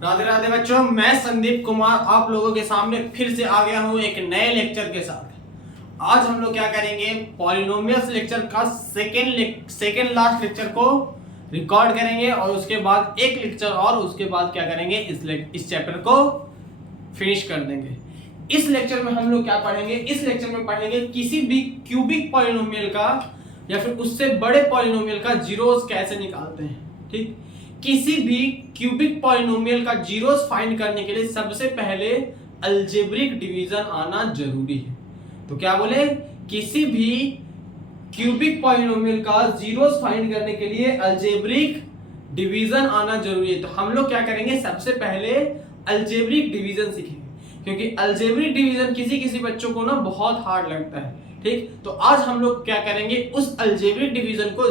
राधे राधे बच्चों, मैं संदीप कुमार आप लोगों के सामने फिर से आ गया हूं एक नए लेक्चर के साथ। आज हम लोग क्या करेंगे, पॉलिनोमियल्स लेक्चर का सेकेंड लास्ट लेक्चर को रिकॉर्ड करेंगे और उसके बाद एक लेक्चर और उसके बाद क्या करेंगे, इस चैप्टर को फिनिश कर देंगे। इस लेक्चर में हम लोग क्या पढ़ेंगे, इस लेक्चर में पढ़ेंगे किसी भी क्यूबिक पॉलिनोमियल का या फिर उससे बड़े पॉलिनोमियल का जीरोस कैसे निकालते हैं। ठीक, किसी भी क्यूबिक पॉलिनोमियल का जीरोस फाइंड करने के लिए सबसे पहले अलजेब्रिक डिवीजन आना जरूरी है। तो क्या बोले, किसी भी क्यूबिक पॉलिनोमियल का जीरोस फाइंड करने के लिए अलजेब्रिक डिवीजन आना जरूरी है। तो हम लोग क्या करेंगे, सबसे पहले अलजेब्रिक डिवीजन सीखेंगे, क्योंकि अलजेब्रिक डिवीजन किसी किसी बच्चों को ना बहुत हार्ड लगता है। ठीक, तो आज हम लोग क्या करेंगे, उस अलजेब्रिक डिवीजन को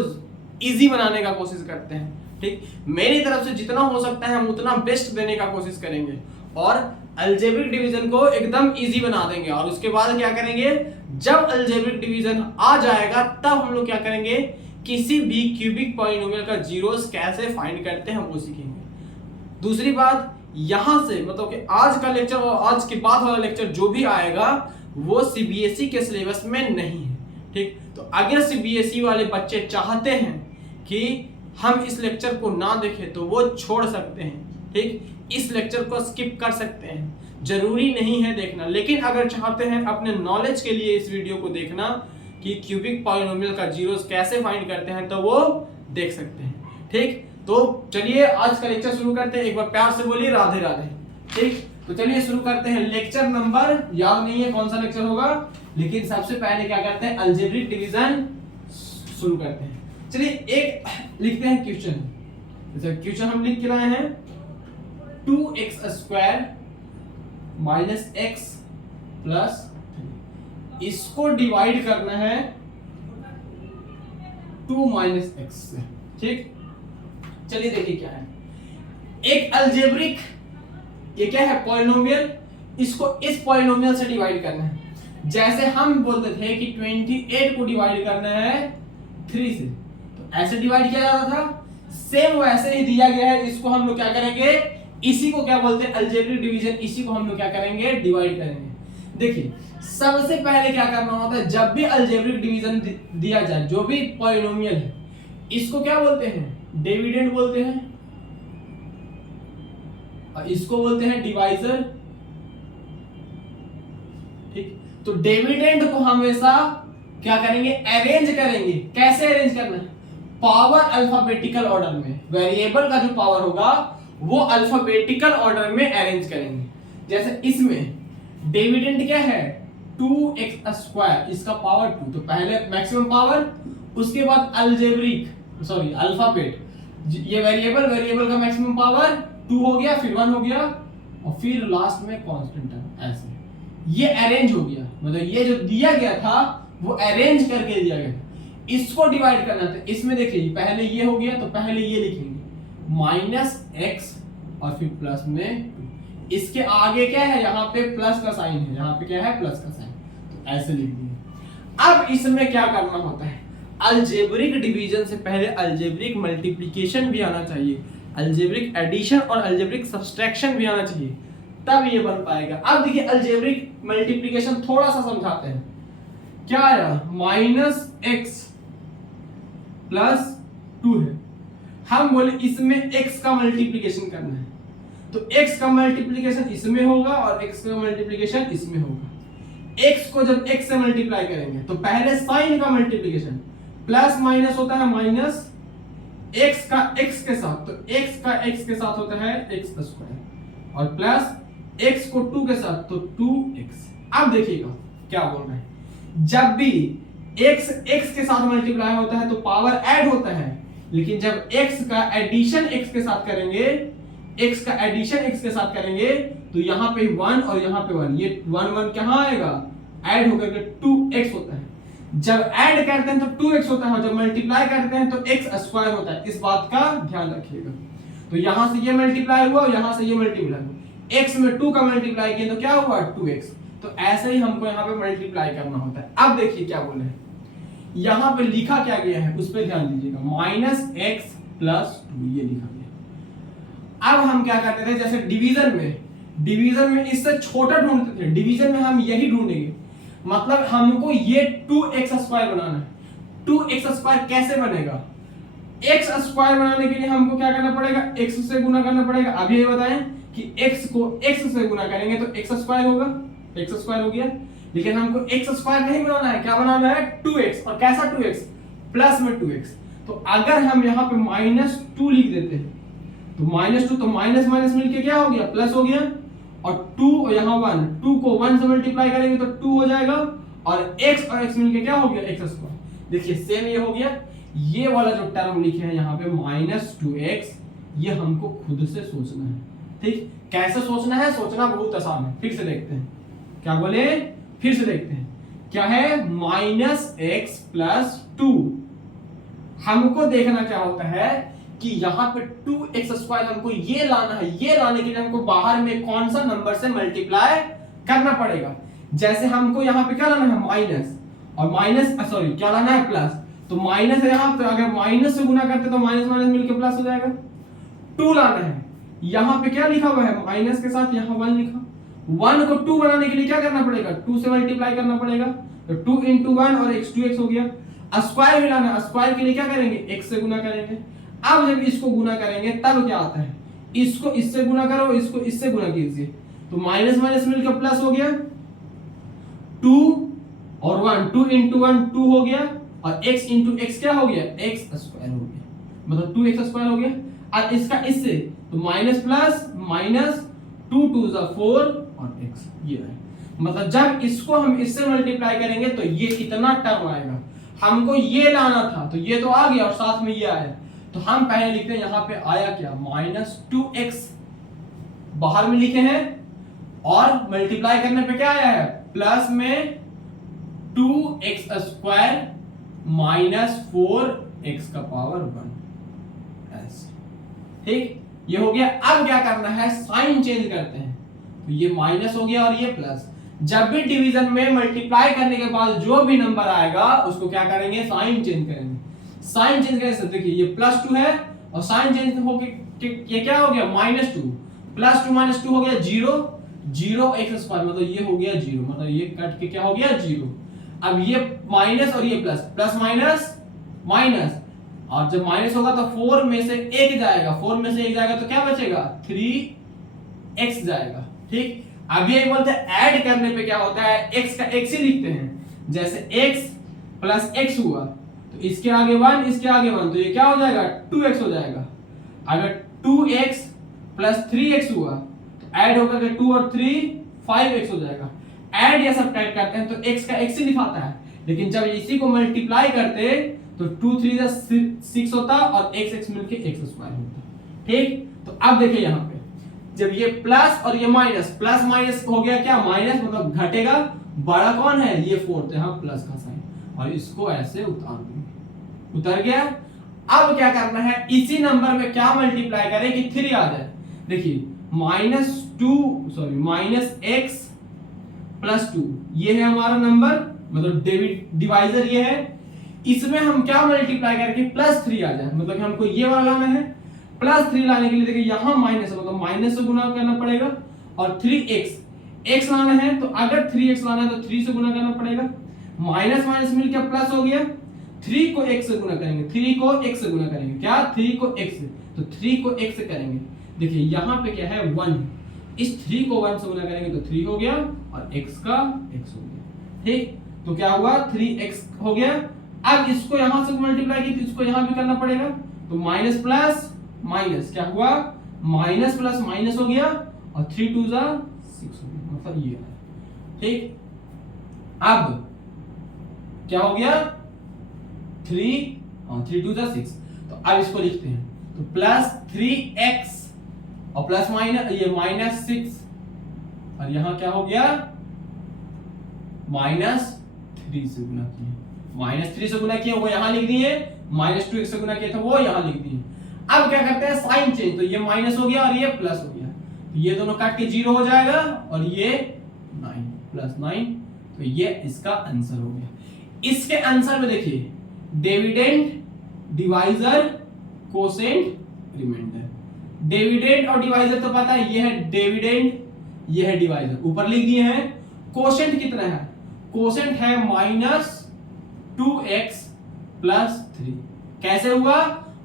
इजी बनाने का कोशिश करते हैं। ठीक, मेरी तरफ से जितना हो सकता है हम उतना बेस्ट देने का कोशिश करेंगे और अलजेब्रिक डिवीजन को एकदम इजी बना देंगे। और उसके बाद क्या करेंगे, जब अलजेब्रिक डिवीजन आ जाएगा तब हम लोग क्या करेंगे, किसी भी क्यूबिक पॉलिनोमियल का जीरोस कैसे फाइंड करते हैं वो सीखेंगे। दूसरी बात, यहां से मतलब कि आज का लेक्चर और आज के बाद वाला लेक्चर जो भी आएगा वो सीबीएसई के सिलेबस में नहीं है। ठीक, तो अगर सीबीएसई वाले बच्चे चाहते हैं कि हम इस लेक्चर को ना देखें तो वो छोड़ सकते हैं। ठीक, इस लेक्चर को स्किप कर सकते हैं, जरूरी नहीं है देखना। लेकिन अगर चाहते हैं अपने नॉलेज के लिए इस वीडियो को देखना कि क्यूबिक पॉलिनोमियल का जीरोस कैसे फाइंड करते हैं, तो वो देख सकते हैं। ठीक, तो चलिए आज का लेक्चर शुरू करते हैं। एक बार प्यार से बोलिए राधे राधे। ठीक, तो चलिए शुरू करते हैं। लेक्चर नंबर याद नहीं है कौन सा लेक्चर होगा, लेकिन सबसे पहले क्या करते हैं, अलजेब्रिक डिवीजन शुरू करते हैं। चलिए एक लिखते हैं क्वेश्चन। जैसे क्वेश्चन हम लिख के लाए हैं 2x² माइनस x प्लस 3, इसको डिवाइड करना है 2 माइनस x से। ठीक, चलिए देखिए क्या है, एक अलजेब्रिक, ये क्या है, पॉलिनोमियल, इसको इस पॉलिनोमियल से डिवाइड करना है। जैसे हम बोलते थे कि 28 को डिवाइड करना है 3 से, ऐसे डिवाइड किया जाता था, सेम वैसे ही दिया गया है। इसको हम लोग क्या करेंगे, इसी को क्या बोलते हैं, अलजेब्रिक डिवीजन, इसी को हम लोग क्या करेंगे, डिवाइड करेंगे। देखिए सबसे पहले क्या करना होता है, जब भी अलजेब्रिक डिवीजन दिया जाए, जो भी पॉलिनोमियल है, इसको क्या बोलते हैं, डिविडेंड बोलते हैं, और इसको बोलते हैं डिवाइजर। ठीक, तो डिविडेंड को हमेशा क्या करेंगे, अरेंज करेंगे। कैसे अरेंज करना है, पावर अल्फाबेटिकल ऑर्डर में, वेरिएबल का जो पावर होगा वो अल्फाबेटिकल ऑर्डर में अरेंज करेंगे। जैसे इसमें डिविडेंड क्या है, 2x², इसका पावर 2, तो पहले मैक्सिमम पावर, उसके बाद अल्फाबेट, ये वेरिएबल का मैक्सिमम पावर 2 हो गया, फिर 1 हो गया, और फिर लास्ट में कांस्टेंट टर्म। ऐसे ये अरेंज हो गया, मतलब ये जो दिया गया था वो अरेंज करके दिया गया। इसको डिवाइड करना था, इसमें देखिए पहले ये हो गया तो पहले ये लिखेंगे -x और फिर प्लस में 2, इसके आगे क्या है, यहाँ पे प्लस का साइन है, यहाँ पे क्या है, प्लस का साइन, तो ऐसे लिख दिए। अब इसमें क्या करना होता है, अलजेब्रिक डिवीजन से पहले अलजेब्रिक मल्टीप्लिकेशन भी आना चाहिए, अलजेब्रिक एडिशन और अलजेब्रिक सब्सट्रैक्शन भी आना चाहिए, तब ये बन पाएगा। अब देखिए अलजेब्रिक मल्टीप्लिकेशन थोड़ा सा समझाते हैं। क्या आया, -x प्लस 2 है, हम बोले इसमें x का मल्टीप्लिकेशन करना है, तो x का मल्टीप्लिकेशन इसमें होगा और x का मल्टीप्लिकेशन इसमें होगा। x को जब x से मल्टीप्लाई करेंगे तो पहले साइन का मल्टीप्लिकेशन, प्लस माइनस होता है माइनस, x का x के साथ, तो x का x के साथ होता है x², और प्लस x को 2 के साथ तो 2x। अब देखिएगा क्या बोल रहे हैं, जब भी x के साथ मल्टीप्लाई होता है तो पावर ऐड होता है, लेकिन जब x का एडिशन x के साथ करेंगे, x का एडिशन x के साथ करेंगे, तो यहाँ पे 1 और यहाँ पे 1, ये 1 कहाँ आएगा, ऐड होकर के 2x होता है। जब ऐड करते हैं तो 2x होता है, और जब मल्टीप्लाई करते हैं तो x² होता है। इस बात का ध्यान रखिएगा। तो यहाँ से ये मल्टीप्लाई हुआ और यहाँ से ये मल्टीप्लाई हुआ, x में 2 का मल्टीप्लाई किया तो क्या हुआ, 2x। तो ऐसे ही हमको यहाँ पे मल्टीप्लाई करना होता है। अब देखिए क्या बोले, यहाँ पे लिखा क्या गया है उस पर ध्यान दीजिएगा, -x + 2 ये लिखा गया। अब हम क्या करते थे, जैसे डिवीजन में इससे छोटा ढूंढते थे, डिवीजन में हम यही ढूंढेंगे। मतलब हमको ये 2x स्क्वायर बनाना है। 2x स्क्वायर कैसे बनेगा? x स्क्वायर बनाने के लिए हमको क्या करना पड़ेगा? x से गुना करना पड़ेगा। अभी ये बताएं कि x को x से गुना करेंगे तो x स्क्वायर होगा, x स्क्वायर हो गया। लेकिन हमको x स्क्वायर नहीं बनाना है, क्या बनाना है? 2x। और कैसा 2x? प्लस में 2x। तो अगर हम यहाँ पे -2 लिख देते हैं तो -2, तो माइनस माइनस मिलके क्या हो गया? प्लस हो गया। और 2 और यहाँ 1, 2 को 1 से मल्टीप्लाई करेंगे तो 2 हो जाएगा। और x और x मिलके क्या हो गया? x square. देखिए सेम ये हो गया। ये वाला जो टर्म लिखे हैं यहाँ पे -2x, ये हमको खुद से सोचना है। ठीक, कैसे सोचना है? सोचना बहुत आसान है। फिर से देखते हैं, क्या बोले? फिर से देखते हैं क्या है? -x + 2। हमको देखना क्या होता है कि यहाँ पे 2x स्क्वायर हमको ये लाना है। ये लाने के लिए हमको बाहर में कौन सा नंबर से मल्टीप्लाई करना पड़ेगा? जैसे हमको यहाँ पे क्या लाना है? माइनस, और माइनस सॉरी क्या लाना है? प्लस। तो माइनस है यहाँ पे, अगर माइनस से गुना करते तो माइनस माइनस मिलके प्लस हो जाएगा। 2 लाना है, यहाँ पे क्या लिखा हुआ है? माइनस के साथ यहाँ 1 लिखा। 1 को 2 बनाने के लिए क्या करना पड़ेगा? 2 से मल्टीप्लाई करना पड़ेगा। तो 2 × 1 और x 2x हो गया। स्क्वायर भी लाना है, स्क्वायर के लिए क्या करेंगे? x से गुना करेंगे। अब जब इसको गुना करेंगे तब क्या आता है? इसको इससे गुना करो, इसको इससे गुना कीजिए, तो माइनस माइनस मिलकर प्लस हो गया। 2 और 1, 2 × 1 2 हो गया, और x × x क्या हो गया? x स्क्वायर हो गया, मतलब 2x स्क्वायर हो गया। अब इसका इससे तो माइनस प्लस माइनस, 2 2 4 और x ये है। मतलब जब इसको हम इससे मल्टीप्लाई करेंगे तो ये इतना टर्म आएगा। हमको ये लाना था तो ये तो आ गया और साथ में ये आया। तो हम पहले लिखते हैं यहाँ पे आया क्या? -2x बाहर में लिखे हैं, और मल्टीप्लाई करने पे क्या आया है? प्लस में 2x स्क्वायर -4x का पावर 1 ऐसे। ठीक, ये हो गया। अब क्या करना है? साइन चेंज करते हैं। तो ये माइनस हो गया और ये प्लस। जब भी डिवीजन में मल्टीप्लाई करने के बाद जो भी नंबर आएगा उसको क्या करेंगे? साइन चेंज करेंगे। साइन चेंज कैसे? देखिए ये +2 है, और साइन चेंज हो के ये क्या हो गया? -2 +2 -2 हो गया 0, 0x स्क्वायर, मतलब ये हो गया 0, मतलब ये कट के क्या हो गया? 0। अब ये माइनस और ये प्लस, प्लस माइनस माइनस, और जब माइनस होगा तो 4 में से 1 जाएगा, 4 में से 1 जाएगा तो क्या बचेगा? 3x जाएगा। ठीक, अब ये बोलते हैं ऐड करने पे क्या होता है? x का x ही लिखते हैं। जैसे x + x हुआ तो इसके आगे 1, इसके आगे 1, तो ये क्या हो जाएगा? 2x हो जाएगा। अगर 2x + 3x हुआ तो ऐड होकर के 2 और 3 5x हो जाएगा। ऐड या सब्ट्रैक्ट करते हैं तो x का x ही लिखाता है, लेकिन जब इसी को मल्टीप्लाई करते तो 2 3 6 होता और x x मिलके x स्क्वायर होता। ठीक, तो अब देखिए यहाँ पे जब ये प्लस और ये माइनस, प्लस माइनस हो गया क्या? माइनस, मतलब घटेगा। बड़ा कौन है? ये 4, तो यहाँ प्लस का साइन, और इसको ऐसे उतार देंगे। उतर गया। अब क्या करना है? इसी नंबर में क्या मल्टीप्लाई करें कि 3 आ जाए? देखिए -x + 2 ये है हमारा नंबर, मतलब डिवाइजर ये है। इसमें हम क्या मल्टीप्लाई करेंगे? +3 आ जाए, मतलब हमको ये वाला लाना है। +3 लाने के लिए देखिए यहाँ माइनस, मतलब माइनस से गुना करना पड़ेगा, और 3x लाना है तो अगर 3x लाना है तो 3 से गुना करना पड़ेगा। माइनस माइनस मिलकर प्लस हो गया। 3 को x से गुना करेंगे, 3 को x से गुना करेंगे, क्या? 3 को x से, तो 3 को x से करेंगे। देखिए यहाँ पे क्या है? 1, इस 3 को 1 से गुना करेंगे तो 3 हो गया, और x का x हो गया। ठीक, तो क्या हुआ? 3x हो गया। अब इसको यहां से मल्टीप्लाई की तो इसको यहां भी करना पड़ेगा, तो माइनस प्लस माइनस क्या हुआ? माइनस प्लस माइनस हो गया, और 3 2 6 हो गया, मतलब ये है। ठीक, अब क्या हो गया? 3 2 6। तो अब इसको लिखते हैं, तो +3x और प्लस माइनस ये -6, और यहां क्या हो गया? -3 से गुना किए, -3 से गुना किए वो यहां लिख दिए, -2x से गुना किए थे वो यहां लिख दिए। अब क्या करते हैं? साइन चेंज, तो ये माइनस हो गया और ये प्लस हो गया, तो ये दोनों काट के 0 हो जाएगा, और ये 9 + 9, तो ये इसका आंसर हो गया। इसके आंसर में देखिए dividend, divisor, quotient, remainder, dividend और डिवाइजर तो पता है, ये है डिविडेंड, ये है डिवाइजर, ऊपर लिख दिए हैं। कोशेंट कितना है? कोशेंट है -2x + 3। कैसे हुआ?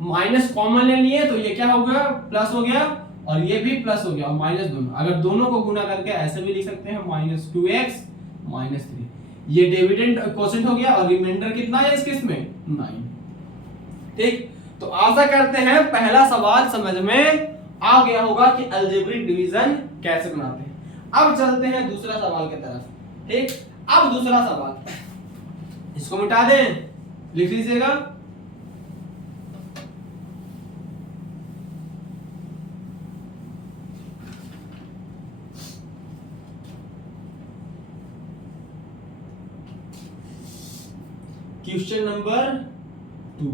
माइनस कॉमन ले लिए तो ये क्या हो गया? प्लस हो गया, और ये भी प्लस हो गया, और माइनस दोनों। अगर दोनों को गुना करके ऐसे भी लिख सकते हैं -2x - 3। ये डिविडेंड कोशेंट हो गया, और रिमाइंडर कितना है इस केस में? 9। ठीक, तो आशा करते हैं पहला सवाल समझ में आ गया होगा कि अलजेब्रिक डिवीजन कैसे बनाते हैं। अब चलते हैं दूसरा सवाल की तरफ। ठीक, अब दूसरा सवाल, इसको मिटा दें, लिख लीजिएगा। Question number 2,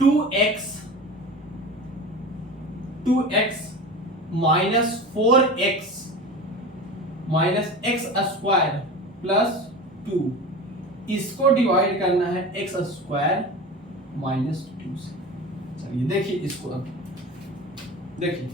2x - 4x - x² + 2, इसको डिवाइड करना है x² - 2 से। चलिए देखिए इसको, अब देखिए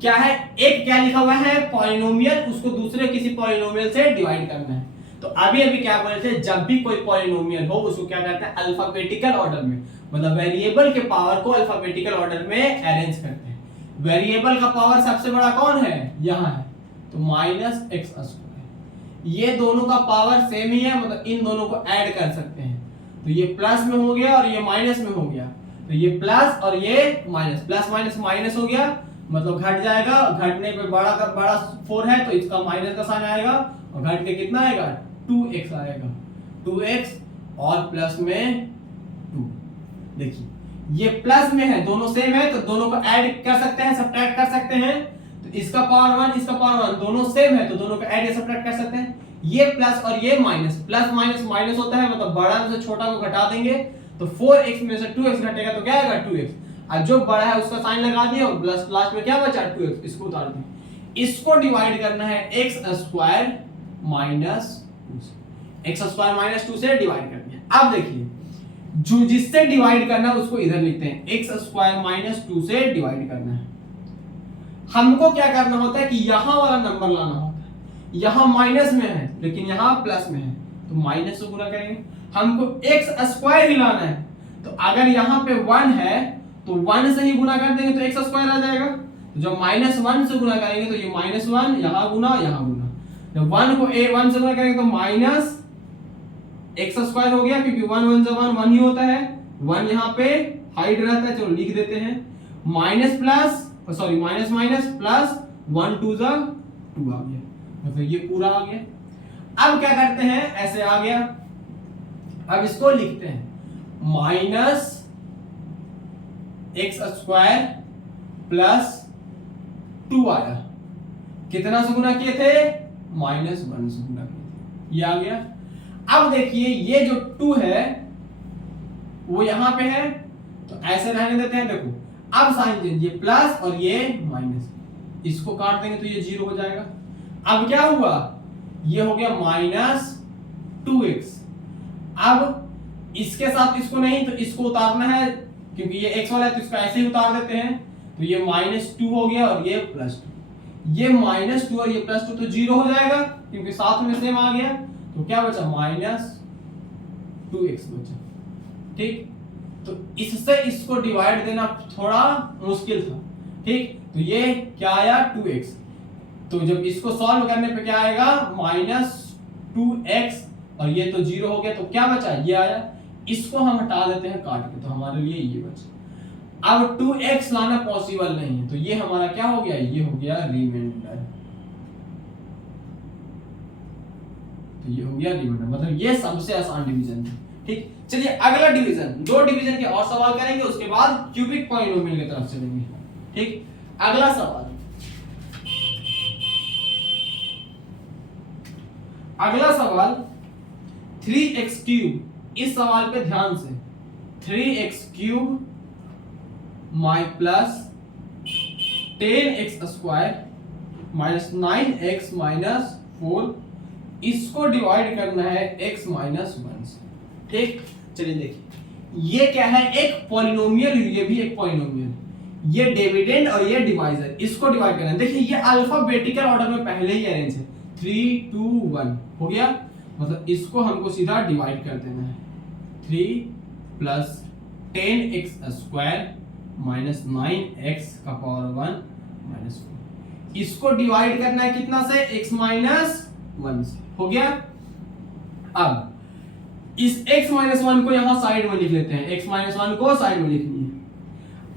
क्या है, एक क्या लिखा हुआ है? पॉलिनोमियल, उसको दूसरे किसी पॉलिनोमियल से डिवाइड करना है। तो अभी अभी क्या बोले थे, जब भी कोई पॉलिनोमियल हो उसको क्या करते हैं? अल्फाबेटिकल ऑर्डर में, मतलब वेरिएबल के पावर को अल्फाबेटिकल ऑर्डर में अरेंज करते हैं। वेरिएबल का पावर सबसे बड़ा कौन है? यहां है, तो -x²। ये दोनों का पावर सेम ही है, मतलब इन दोनों को ऐड कर सकते हैं। तो ये प्लस में हो गया और ये माइनस में हो गया, तो ये प्लस और ये माइनस, प्लस माइनस माइनस हो गया, मतलब घट जाएगा। घटने पे बड़ा का बड़ा 4 है तो इसका माइनस का साइन आएगा, और घट के कितना आएगा? 2x आएगा, 2x और प्लस में 2। देखिए ये प्लस में है, दोनों सेम है, तो दोनों को ऐड कर सकते हैं, सब्ट्रैक्ट कर सकते हैं। तो इसका पावर 1, इसका पावर 1, दोनों सेम है, तो दोनों को ऐड या सब्ट्रैक्ट कर सकते हैं। ये प्लस और ये माइनस, प्लस माइनस माइनस होता है, मतलब बड़ा से छोटा को घटा देंगे, तो 4x में से 2x घटेगा तो क्या आएगा? 2x। अब जो बड़ा है उसका साइन लगा दिया, और प्लस लास्ट में क्या बचा? 2x, इसको उतार दिया। इसको डिवाइड करना है x² - 2 से, x² - 2 से डिवाइड कर दिया। अब देखिए जो जिससे डिवाइड करना है उसको इधर लिखते हैं, x² - 2 से डिवाइड करना है। हमको क्या करना होता है कि यहां वाला नंबर लाना होता है। यहां माइनस में है लेकिन यहां प्लस में है, तो माइनस से गुना करेंगे। हमको x² ही लाना है, तो अगर यहां पे 1 है तो 1 से ही गुना कर देंगे तो x² आ जाएगा। तो जब -1 से गुना करेंगे तो ये -1 यहां गुना यहां गुना, जब 1 को 1 से गुना करेंगे तो माइनस x² हो गया, क्योंकि 1 1 1 1 ही होता है, 1 यहाँ पे हाइड रहता है, चलो लिख देते हैं। Minus plus sorry minus minus plus 1 2 2 आ गया, मतलब ये पूरा आ गया। अब क्या करते हैं, ऐसे आ गया, अब इसको लिखते हैं -x² + 2 आया। कितना से गुना किए थे? -1 से गुना किए थे, ये आ गया। अब देखिए ये जो 2 है वो यहां पे है, तो ऐसे रहने देते हैं। देखो अब साइन चेंज, ये प्लस और ये माइनस, इसको काट देंगे तो ये 0 हो जाएगा। अब क्या हुआ? ये हो गया -2x। अब इसके साथ इसको नहीं, तो इसको उतारना है, क्योंकि ये x वाला है तो इसको ऐसे ही उतार देते हैं, तो ये -2 हो गया और ये +2। ये -2 और ये +2 तो 0 हो जाएगा, क्योंकि साथ में सेम आ गया। तो क्या बचा? -2x बचा। ठीक, तो इससे इसको डिवाइड देना थोड़ा मुश्किल था। ठीक, तो ये क्या आया? 2x। तो जब इसको सॉल्व करने पे क्या आएगा? -2x, और ये तो 0 हो गया, तो क्या बचा? ये आया। इसको हम हटा देते हैं काट के, तो हमारे लिए ये बचा। अब 2x लाना पॉसिबल नहीं है, तो ये हमारा क्या हो गया? ये हो गया रिमाइंडर। तो ये हो गया रिमाइंडर, मतलब ये सबसे आसान डिवीजन था। ठीक, चलिए अगला डिवीजन, 2 डिवीजन के और सवाल करेंगे, उसके बाद क्यूबिक पॉलिनोमियल की तरफ चलेंगे। ठीक, अगला सवाल, अगला सवाल 3x3। इस सवाल पे ध्यान से, 3x3 plus 10x² minus 9x minus 4, इसको डिवाइड करना है x माइनस 1 से। ठीक, चलिए देखिए ये क्या है, एक पॉलिनोमियल, ये भी एक पॉलिनोमियल, ये डिविडेंड और ये डिवाइजर, इसको डिवाइड करना है। देखिए ये अल्फाबेटिकल ऑर्डर में पहले ही अरेंज है, 3 2 1 हो गया, मतलब इसको हमको सीधा डिवाइड कर देना है। 3 plus 10x square minus 9x का पावर 1 माइनस 4, इसको डिवाइड करना है कितना से, x माइनस 1 से, हो गया। अब इस x माइनस 1 को यहां साइड में लिख लेते हैं, x माइनस 1 को साइड में लिखनी है।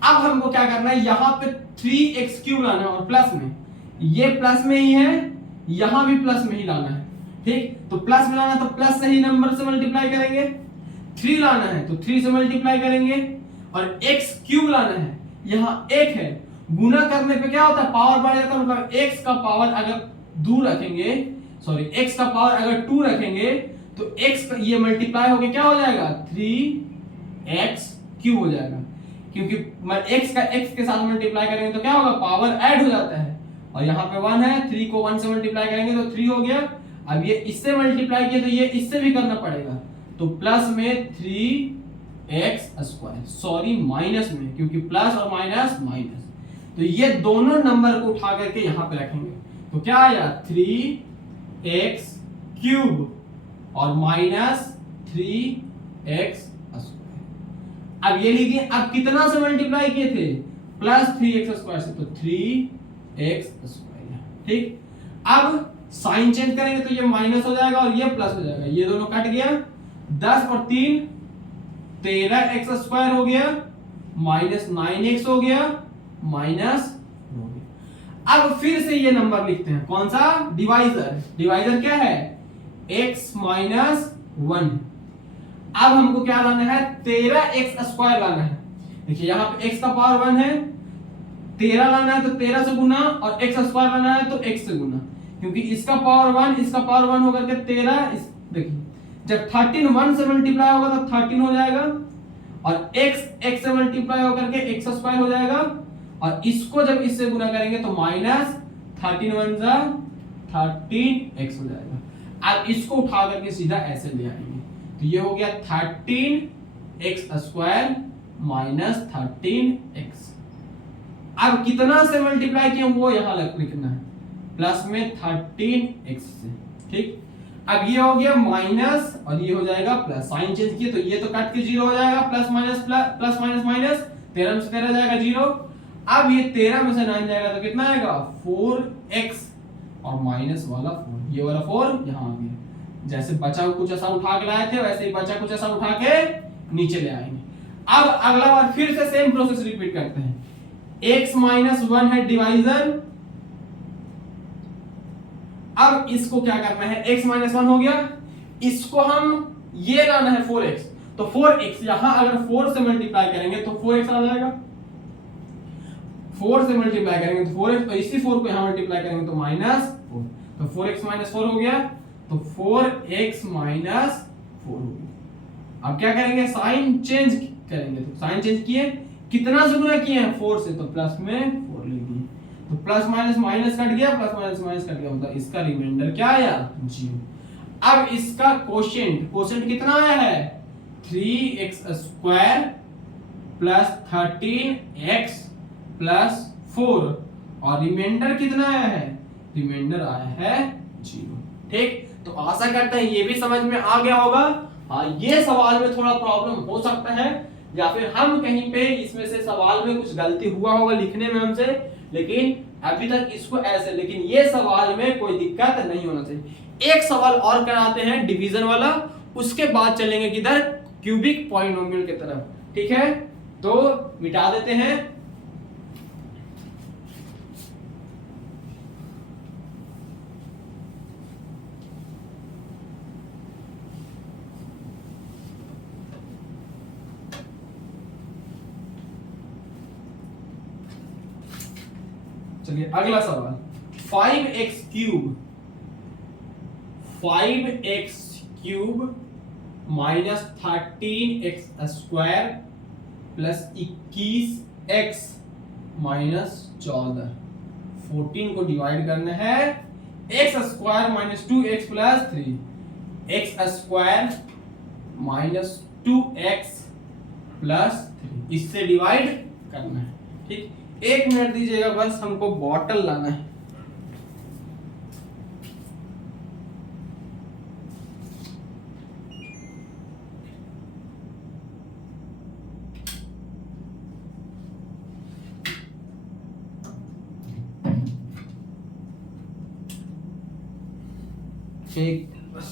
अब हमको क्या करना है, यहां पे 3x क्यूब लाना है और प्लस में, ये प्लस में ही है, यहां भी प्लस में ही लाना है, ठीक। तो प्लस में लाना है तो प्लस से ही नंबर से मल्टीप्लाई करेंगे, 3 लाना है तो 3 से मल्टीप्लाई करेंगे, और x क्यूब लाना है, यहां 1 है, गुना करने पे क्या होता है, पावर बढ़ जाता है, मतलब x का पावर अगर 2 रखेंगे, सॉरी x का पावर अगर 2 रखेंगे तो x का ये मल्टीप्लाई होके क्या हो जाएगा, 3x क्यूब हो जाएगा, क्योंकि x का x के साथ मल्टीप्लाई करेंगे तो क्या होगा, पावर ऐड हो जाता है, और यहाँ पे 1 है, 3 को 1 से मल्टीप्लाई करेंगे तो 3 हो गया। अब ये इससे मल्टीप्लाई किया तो ये इससे भी करना पड़ेगा, तो प्लस में 3x स्क्वायर, सॉरी माइनस में, क्योंकि प्लस और माइनस माइनस, तो ये दोनों नंबर को उठा करके यहाँ पे रखेंगे, तो क्या आया 3x क्यूब और माइनस 3x स्क्वायर। अब ये लिखिए, अब कितना से मल्टीप्लाई किए थे, प्लस 3x स्क्वायर से, तो 3x स्क्वायर, ठीक। अब साइन चेंज करेंगे तो ये माइनस हो जाएगा और ये प्लस हो जाएगा, ये दोनों कट गया, 10 और 3 13x स्क्वायर हो गया, माइनस 9x हो गया, माइनस हो गया। अब फिर से ये नंबर लिखते हैं, कौन सा, डिवाइजर, डिवाइजर क्या है, x माइनस 1। अब हमको क्या लाना है, 13x स्क्वायर लाना है। देखिए यहाँ पे x का पावर 1 है, 13 लाना है तो 13 से गुना, और x स्क्वायर लाना है तो x से गुना, क्योंकि इसका पावर 1 इसका पावर 1 होकर के 13, देखिए जब 13 1 से मल्टीप्लाई होगा तो 13 हो जाएगा, और x से मल्टीप्लाई होकर के x स्क्वायर हो जाएगा, और इसको जब इससे गुना करेंगे तो माइनस 13 1 जा 13x हो जाएगा। अब इसको उठा करके सीधा ऐसे ले आएंगे, तो ये हो गया 13x स्क्वायर माइनस 13x। अब कितना से मल्टीप्लाई किया वो यहां लिखना है, प्लस में 13x से, ठीक। अब ये हो गया माइनस और ये हो जाएगा प्लस, साइन चेंज किए तो ये तो कट के 0 हो जाएगा, plus minus plus minus minus, 13 में से 13 जाएगा 0। अब ये 13 में से 9 जाएगा तो कितना आएगा, 4x और माइनस वाला 4, ये वाला 4 यहाँ आ गया। जैसे बचा कुछ ऐसा उठा के लाए थे वैसे ही बचा कुछ ऐसा उठा के नीचे ले आएंगे। अब अगला बार फिर से सेम प्रोसेस रिपीट करते हैं, x माइनस 1 है डिवाइजर। अब इसको क्या करना है, x माइनस 1 हो गया, इसको हम ये लाना है 4x, तो 4x यहां अगर 4 से मल्टीप्लाई करेंगे तो 4x आ जाएगा, 4 से मल्टीप्लाई करेंगे तो 4x, तो इसी 4 को यहां मल्टीप्लाई करेंगे तो माइनस 4, तो 4x माइनस 4 हो गया, तो 4x माइनस 4 हो गया। अब क्या करेंगे, साइन चेंज करेंगे, तो साइन चेंज किए, कितना से गुना किए हैं, 4 से, तो प्लस में 4 लिख दिए, तो प्लस माइनस माइनस कट गया, प्लस माइनस माइनस कट गया, मतलब इसका रिमाइंडर क्या आया, 0। अब इसका कोशेंट, कोशेंट कितना आया है, 3x square plus 13x plus 4, और रिमाइंडर कितना आया है, रिमाइंडर आया है 0, ठीक। तो आशा करते हैं ये भी समझ में आ गया होगा। हाँ, ये सवाल में थोड़ा प्रॉब्लम हो सकता है, या फिर हम कहीं पे इसमें से सवाल में कुछ गलती हुआ होगा लिखने में हमसे, लेकिन अभी तक इसको ऐसे, लेकिन ये सवाल में कोई दिक्कत नहीं होना चाहिए। एक सवाल और कराते हैं डिवीजन वाला, उसके बाद चलेंगे किधर, क्यूबिक पॉलिनोमियल की तरफ, ठीक है। तो मिटा देते हैं, चलिए अगला सवाल, 5x cube minus 13x square plus 21x minus 14, 14 को डिवाइड करना है, x square minus 2x plus 3, x square minus 2x +3, इससे डिवाइड करना है। ठीक, 1 मिनट दीजिएगा, बस हमको बॉटल लाना है। एक बस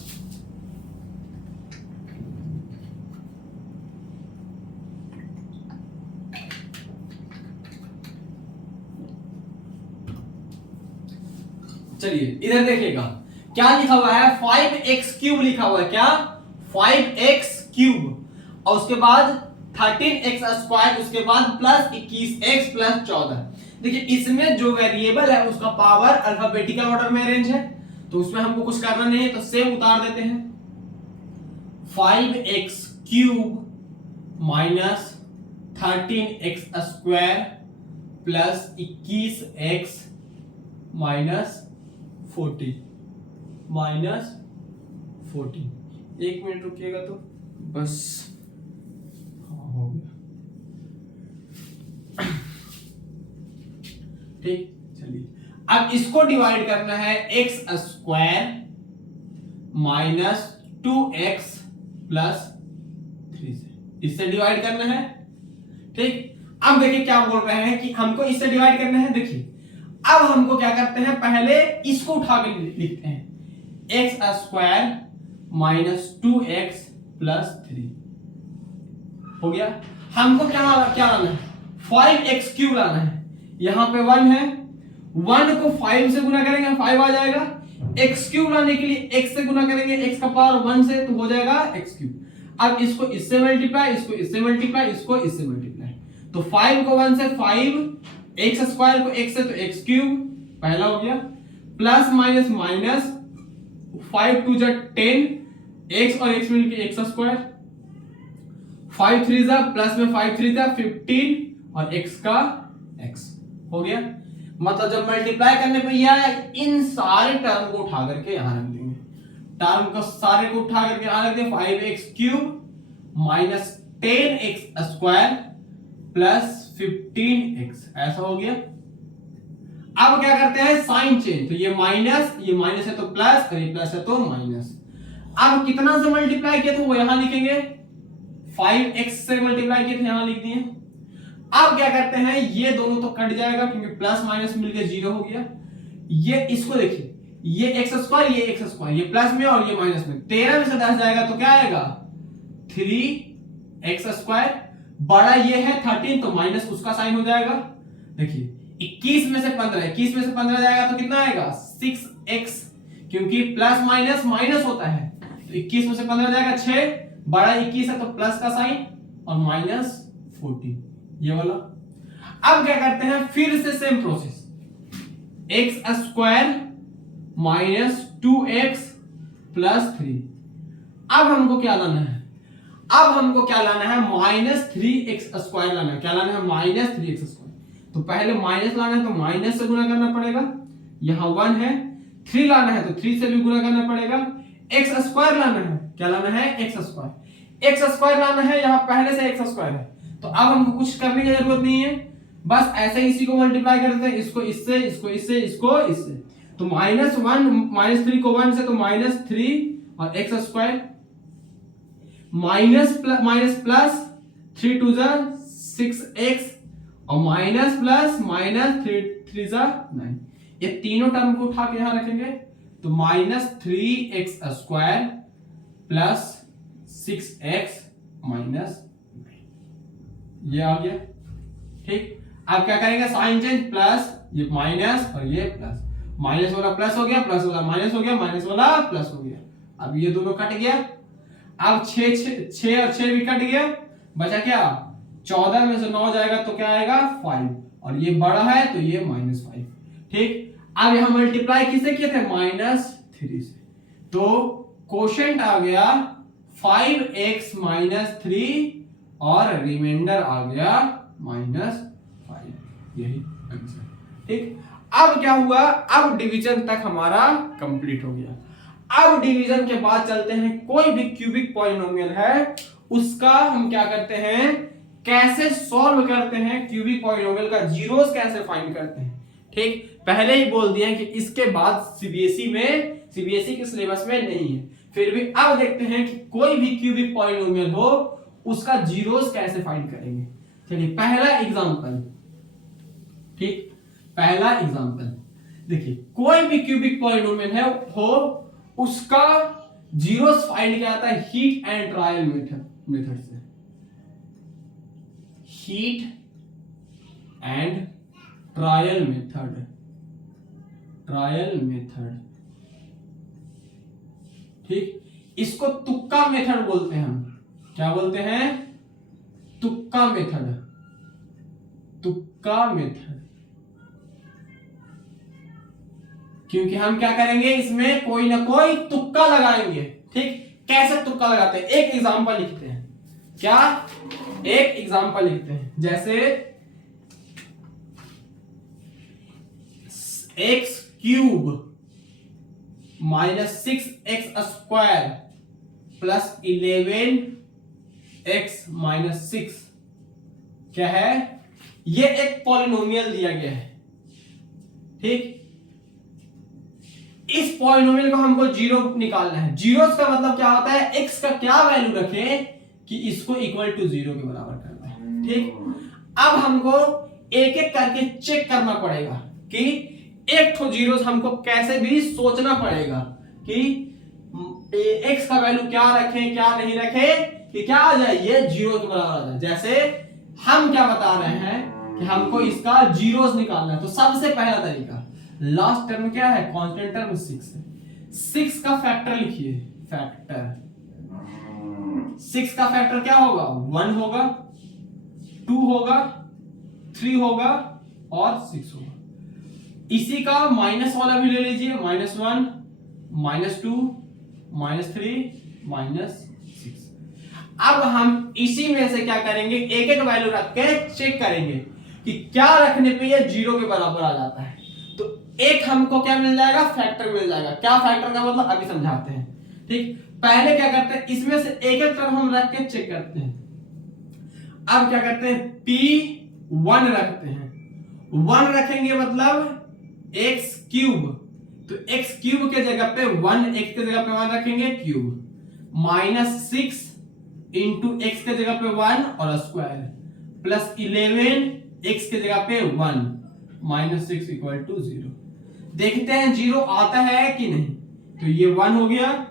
चलिए इधर देखिएगा क्या लिखा हुआ है, 5x³ लिखा हुआ है। क्या? 5x³ और उसके बाद 13x², उसके बाद +21x + 14। देखिए इसमें जो वेरिएबल है उसका पावर अल्फाबेटिकल ऑर्डर में अरेंज है, तो उसमें हमको कुछ करना नहीं है, तो सेम उतार देते हैं। 5x³ - 13x² + 21x - 14 1 मिनट रुकिएगा तो बस। हाँ हो गया। ठीक, चलिए अब इसको डिवाइड करना है x² - 2x + 3 से, इससे डिवाइड करना है। ठीक, अब देखिए क्या बोल रहे हैं कि हमको इससे डिवाइड करना है। देखिए अब हमको क्या करते हैं, पहले इसको उठा के लिखते हैं, x² - 2x + 3 हो गया। हमको क्या लाना है, 5x³ लाना है। यहां पे 1 है, 1 को 5 से गुना करेंगे 5 आ जाएगा। x³ लाने के लिए x से गुना करेंगे, x का पावर 1 से, तो हो जाएगा x³। अब इसको इससे मल्टीप्लाई, इसको इससे मल्टीप्लाई, इसको इससे मल्टीप्लाई, तो 5 को 1 से 5, x² को x से, तो x³ पहला हो गया, प्लस माइनस माइनस 5 2 10, x और x मिलके x², 5 3 प्लस में 5 3 15 और x का x हो गया। मतलब जब मल्टीप्लाई करने पे ये आया, इन सारे टर्म को उठा करके यहां रख देंगे, टर्म को सारे को उठा करके यहां रख देंगे। 5x³ - 10x² + 15x ऐसा हो गया। अब क्या करते हैं, साइन चेंज, तो ये माइनस है तो प्लस, और ये प्लस है तो माइनस। अब कितना से मल्टीप्लाई किया था वो यहां लिखेंगे, 5x से मल्टीप्लाई किया था यहां लिख दिए। अब क्या करते हैं, ये दोनों तो कट जाएगा क्योंकि प्लस माइनस मिलके 0 हो गया। ये इसको देखिए, ये x², ये x², ये प्लस में और ये माइनस में, 13 में से 10 जाएगा तो क्या आएगा, 3x²। बड़ा ये है 13, तो माइनस उसका साइन हो जाएगा। देखिए 21 में से 15 जाएगा तो कितना आएगा, 6x, क्योंकि प्लस माइनस माइनस होता है, तो 21 में से 15 जाएगा 6, बड़ा 21 है तो प्लस का साइन और माइनस 14 ये वाला। अब क्या करते हैं, फिर से सेम प्रोसेस, x² - 2x + 3। अब हमको क्या लाना है, -3x² लाना है। क्या लाना है, -3x²। तो पहले माइनस लाना है तो माइनस से गुना करना पड़ेगा, यहां 1 है। 3 लाना है तो 3 से भी गुना करना पड़ेगा। x² लाना है, क्या लाना है, x² लाना है, यहां पहले से x² है, तो अब हमको कुछ करने की जरूरत नहीं है, बस ऐसे इसी को मल्टीप्लाई करते हैं, इसको इससे, इसको इससे, इसको इससे, तो -1 -3 को 1 से, तो -3 और x² माइनस प्लस 3 2 6x और माइनस प्लस माइनस 3 3 9, ये तीनों टर्म को उठा के यहां रखेंगे, तो -3x² + 6x - ये आ गया। ठीक, अब क्या करेंगे, साइन चेंज, प्लस ये माइनस और ये प्लस, माइनस वाला प्लस हो गया, प्लस वाला माइनस हो गया, माइनस वाला प्लस हो गया। अब ये दोनों कट गया। अब 6 और 6 भी कट गया, बचा क्या, 14 में से 9 जाएगा तो क्या आएगा, 5, और ये बड़ा है तो ये -5। ठीक, अब यहां मल्टीप्लाई किससे किए थे, -3 से, तो कोशेंट आ गया 5x - 3 और रिमाइंडर आ गया -5, यही आंसर। ठीक, अब क्या हुआ, अब डिवीजन तक हमारा कंप्लीट हो गया। अब डिवीजन के बाद चलते हैं, कोई भी क्यूबिक पॉलिनोमियल है उसका हम क्या करते हैं, कैसे सॉल्व करते हैं क्यूबिक पॉलिनोमियल का, जीरोस कैसे फाइंड करते हैं। ठीक, पहले ही बोल दिया कि इसके बाद सीबीएसई के सिलेबस में नहीं है, फिर भी अब देखते हैं कि कोई भी क्यूबिक पॉलिनोमियल हो उसका जीरोस कैसे फाइंड करेंगे। चलिए पहला एग्जांपल, ठीक, पहला एग्जांपल देखिए, कोई भी क्यूबिक पॉलिनोमियल है हो उसका जीरोस फाइंड किया जाता है हीट एंड ट्रायल मेथड से। हीट एंड ट्रायल मेथड, ठीक, इसको तुक्का मेथड बोलते हैं हम। क्या बोलते हैं? तुक्का मेथड। क्योंकि हम क्या करेंगे, इसमें कोई ना कोई तुक्का लगाएंगे। ठीक, कैसे तुक्का लगाते हैं, एक एग्जांपल लिखते हैं। क्या? एक एग्जांपल लिखते हैं, जैसे x cube minus 6x² plus 11x minus 6 क्या है? ये एक पॉलिनोमियल दिया गया है। ठीक, इस पॉलिनोमियल को हमको जीरो निकालना है। जीरोस का मतलब क्या होता है, x का क्या वैल्यू रखें कि इसको इक्वल टू 0 के बराबर करना है। ठीक, अब हमको एक एक करके चेक करना पड़ेगा कि एक तो जीरोस हमको कैसे भी सोचना पड़ेगा कि x का वैल्यू क्या रखें क्या नहीं रखें कि क्या आ जाए, ये 0 के बराबर आ जाए। जैसे हम क्या बता रहे हैं कि हमको इसका जीरोस निकालना है, तो सबसे पहला तरीका, लास्ट टर्म क्या है, कांस्टेंट टर्म 6 है। 6 का फैक्टर लिखिए, फैक्टर 6 का फैक्टर क्या होगा, 1 होगा, 2 होगा, 3 होगा और 6 होगा। इसी का माइनस वाला भी ले लीजिए, -1, -2, -3, -6। अब हम इसी में से क्या करेंगे, एक एक वैल्यू रख के चेक करेंगे कि क्या रखने पे ये 0 के बराबर आ जाता है। तो एक हमको क्या मिल जाएगा, फैक्टर मिल जाएगा। क्या फैक्टर का मतलब अभी समझाते हैं। ठीक, पहले क्या करते हैं, इसमें से एक एक टर्म हम रख के चेक करते हैं। अब क्या करते हैं, P1 रखते हैं। 1 रखेंगे मतलब x क्यूब, तो x क्यूब के जगह पे 1, x के जगह पे 1 रखेंगे क्यूब, -6 इंटू x के जगह पे 1 और स्क्वायर, प्लस 11 x के जगह पे 1, -6 इक्वल टू 0। देखते हैं 0 आता है कि नहीं। तो ये 1 हो गया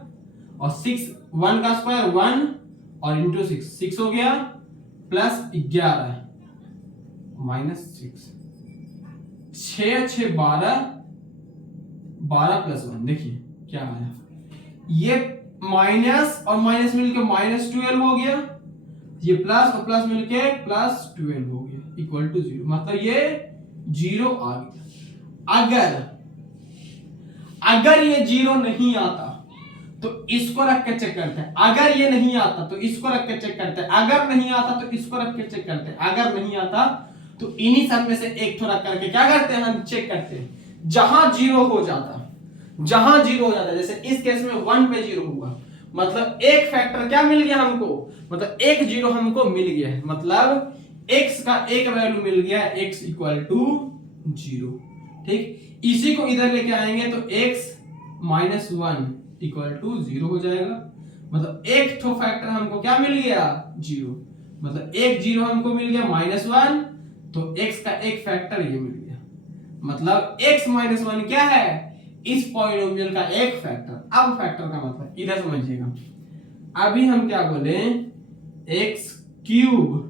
और 6, 1 का स्क्वायर 1 और इंटू 6 हो गया, प्लस 11 -6, 6 6 12, 12 प्लस 1 देखिए क्या आया, ये माइनस और माइनस मिलके -12 हो गया, ये प्लस और प्लस मिलके +12 हो गया, इक्वल टू 0। मतलब ये 0 आ गया। अगर ये 0 नहीं आता तो इसको रख के चेक करते हैं। अगर ये नहीं आता तो इसको रख के चेक करते हैं। अगर नहीं आता तो इसको रख के चेक करते हैं। अगर नहीं आता तो इन्हीं सब में से एक थोड़ा करके क्या करते हैं, हम चेक करते हैं। जहां 0 हो जाता, जैसे इस केस में 1 पे 0 हुआ, मतलब एक फैक्टर क्या मिल गया हमको, मतलब एक 0 हमको मिल गया है, मतलब x का एक वैल्यू मिल गया, x इक्वल टू 0। ठीक, इसी को इधर लेके आएंगे तो x -1 इक्वल टू 0 हो जाएगा। मतलब एक तो फैक्टर हमको क्या मिल गया, 0। मतलब एक 0 हमको मिल गया -1, तो x का एक फैक्टर ये मिल गया। मतलब x -1 क्या है, इस पॉलिनोमियल का एक फैक्टर। अब फैक्टर का मतलब इधर समझिएगा, अभी हम क्या बोले, x क्यूब